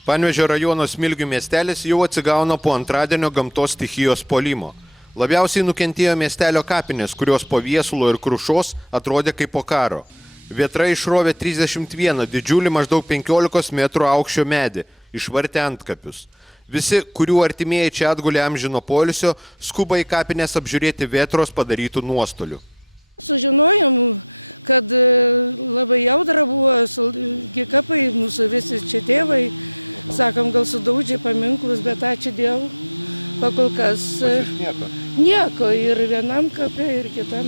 Panevėžio rajono Smilgių miestelis jau atsigauna po antradienio gamtos stichijos puolimo. Labiausiai nukentėjo miestelio kapinės, kurios po viesulo ir krušos atrodė kaip po karo. Vėtra išrovė 31 didžiulį maždaug 15 metrų aukščio medį, išvartė antkapius. Visi, kurių artimieji čia atgulė amžino poilsio, skuba į kapinės apžiūrėti vėtros padarytų nuostolių. Sužinojom, kad labai jaudra buvo, kapai mūsų visi čia tėvai. Sakom, gal sudaužė paminklus, bet ačiū Dievui, pakol kas nieko. Ir vienam kape, ir kitam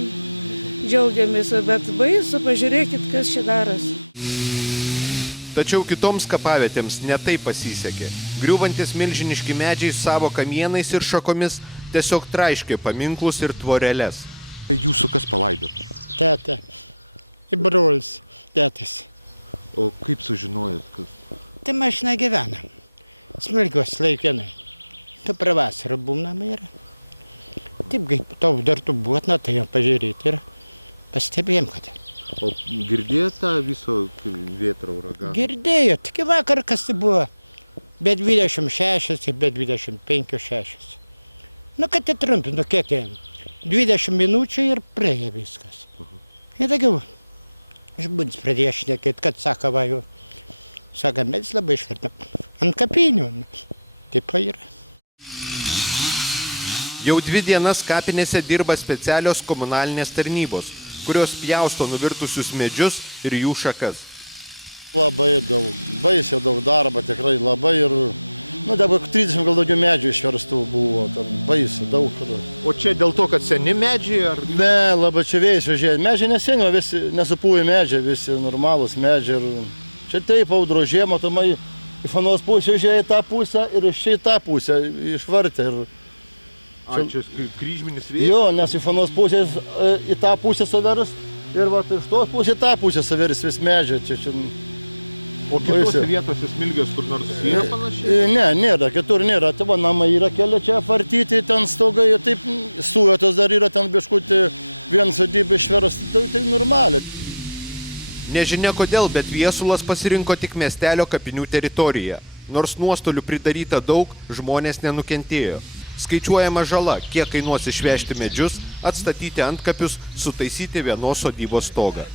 džiaugiamės, bet baisu, pažiūrėkit, kas čia darosi. Tačiau kitoms kapavietėms netai pasisekė. Griūvantis milžiniški medžiai savo kamienais ir šakomis tiesiog traiškė paminklus ir tvoreles. Jūsų kas palaidota? Tėtė. Ir brolis, tėtis. O kaip sužinojot, kas? Tai mašina gyvena. Smilgios laikinai. Tu prie vasarą būnama yra. Taip, kaip tau dar tu buvot, na tai jau pažiūrėti ir pastebėjom, kad. O girdėjot tą viso vėtrą uraganą? Girdėjo, tik vakar kas tai buvo. Be 26 ir be 25-6. Nu, kad tai trumpi, nu kiek tai 20 minučių ir praėjo viskas. Ir daugiau, žmonės pradėjo šnekėti, kad sako, va jau. Sako, mes labai išvartam ant kapinių. Taip yra. Jau 2 dienas kapinėse dirba specialios komunalinės tarnybos, kurios pjausto nuvirtusius medžius ir jų šakas. Labai daug, baisiai daug darbo, tikrai labai ir, dabar 30 gal daugiau medžių išverstų buvo, baisiai daug. O čia dėl to, kad seni medžiai ar? Ne, labai čia vėjus užėjai. Medžiai neseni, visi nesupūję medžiai, visi normalūs medžiai. Ir čia taip audro žiemą, tomai į fanos pusę užėjai tą pusę ir iš čia į tą pusę išvartė. Čia kryžminis vėjas? Jo, nes į fanos pusę į tą pusę savers ir va, iš tos pusės į tą pusę savers vis medžiai. Čia, o kitose vietose Smilgios kur nors yra panašiai? Ne, nėra, kitur nėra. Tai va, namai yra keli čia vartyti, ten stogai, taip, suvetos dar yra, ten biškutį vien sodybę išversti, tai normaliai. Nežinia kodėl, bet viesulas pasirinko tik miestelio kapinių teritoriją. Nors nuostolių pridaryta daug, žmonės nenukentėjo. Skaičiuojama žala, kiek kainuos išvežti medžius, atstatyti antkapius, sutaisyti vienos sodybos stogą.